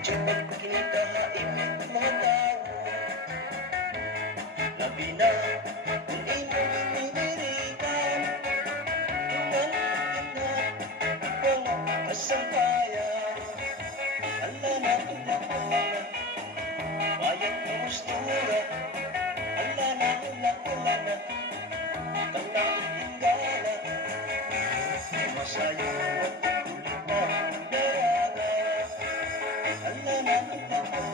Medyo pag kinikahain mga tao, labi na kung imong inirikan. Tuman na wala kasampayan. Ala na ula-ula, bayad mo mustura. Ala na ula-ula na, kanang tingala. Masayo at tuloy pa, daraga. Ala na ula-ula.